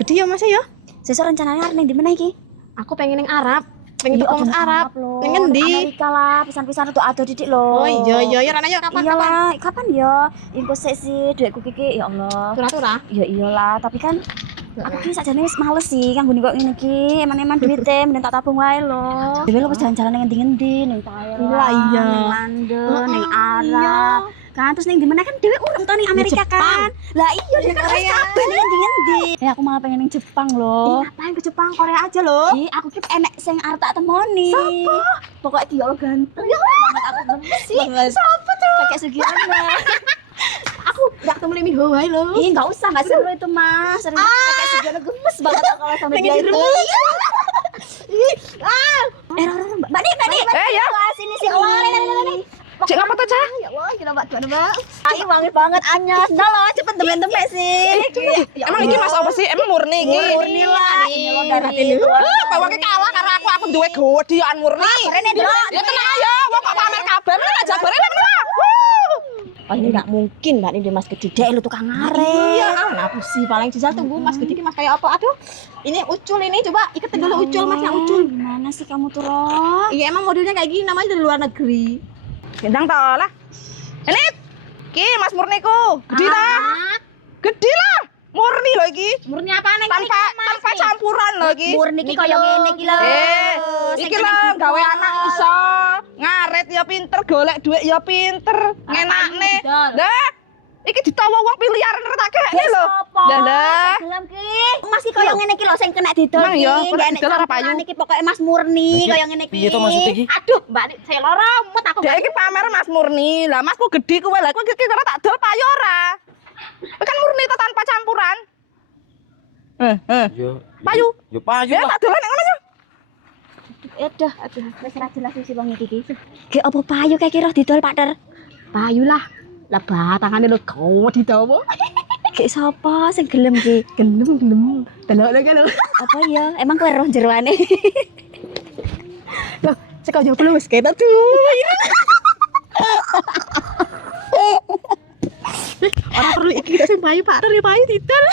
gede-gede ya Mas ya. Sesuk rencananya arep ning ndi meneh iki? Aku pengen ning Arab. Pengen tuku Mas Arab. Ning ngendi? Amerika lah, pisan-pisan untuk ado didik lho. Oh iya Rana yuk kapan? Iyalah, kapan ya? Engko sik sih duitku iki ya Allah. Turah-turah. Ya iyalah, tapi kan aku ki sakjane wis males sih kanggo kok ngene iki. Eman-eman duite mending tak tabung wae lho. Dhewe lho wis jalan-jalan ning endi-endi, ning Thailand, iya. ning London, ning Arab. Kan terus ning di mana kan dhewe urung to ning Amerika kan. Lah iya ning Korea kabeh ning endi-endi. Aku malah pengen ning Jepang lho. Ngapain ke Jepang, Korea aja loh. Ih, aku ki enek sing arep tak temoni. Sopo? Pokoknya dia lo ganteng. Ya banget aku gemes sih. Sopo tuh? Kakek Sugiran mah. Aku gak ketemu Lee Min Ho wae lho. Ih, enggak usah, enggak seru itu, Mas. Seru kakek Sugiran gemes banget kalau sama dia itu. Roro, Mbak Nih. Ya. Wah, sini sih. Wah, nih. Cek apa tuh, Cak? Ya Allah, kita Mbak gimana, Mbak? Ayo wangi banget anyos. Dah lo cepet demen-demen sih. Emang iki Mas apa sih? Emang murni iki? Murni lah. Ini lo darah ini. Bawangke kalah karo aku duwe godian murni. Rene dulu. Ya tenang aja, wong kok pamer kabeh meneh tak jabare meneh. Oh ini nggak mungkin Mbak ini Mas Gede lu tukang ngaret. Iya, kenapa sih paling jajal tunggu Mas Gede Mas kayak apa? Aduh. Ini ucul ini coba ikat dulu ucul Mas yang ucul. Gimana sih kamu tuh, Ro? Iya emang modelnya kayak gini namanya dari luar negeri. Gendang to lah. Ini ki Mas Murniku. Gede ta? Gede lah. Murni lho iki. Murni apa nih? Tanpa campuran lho iki. Murni iki kaya ngene iki lho. Iki lho gawe anak iso. Ngaret ya pinter, golek duit ya pinter. Ngenakne. Lah, iki ditawa wong pilihan tak kene lho. Lah. Gelem ki. Mas iki kaya ngene iki lho sing kena didol Emang iki. ya, Nggak enek didol ora payu. campuran iki pokoke Mas Murni kaya ngene iki. Piye to maksud iki? Aduh, Mbak saya lara mut aku. Dek iki pamer Mas Murni. Lah Masku gede kowe lah kowe kira tak dol payu ora? Kowe kan murni to tanpa campuran. Yo. Payu. Yo payu Ya lah. tak dolan nek ngono ya. Aduh, wis ra jelas sih wong iki. Ki opo payu kae kira didol Pak Der? Payu lah. Lah batangane lho gowo didawa. Ki sapa sing gelem ki? Gelem. Delok kan lho. Apa ya? Emang kowe roh jeroane? Loh, cek aja belum wis ketok tuh. Orang perlu iki kita sing payu Pak Der ya payu didol.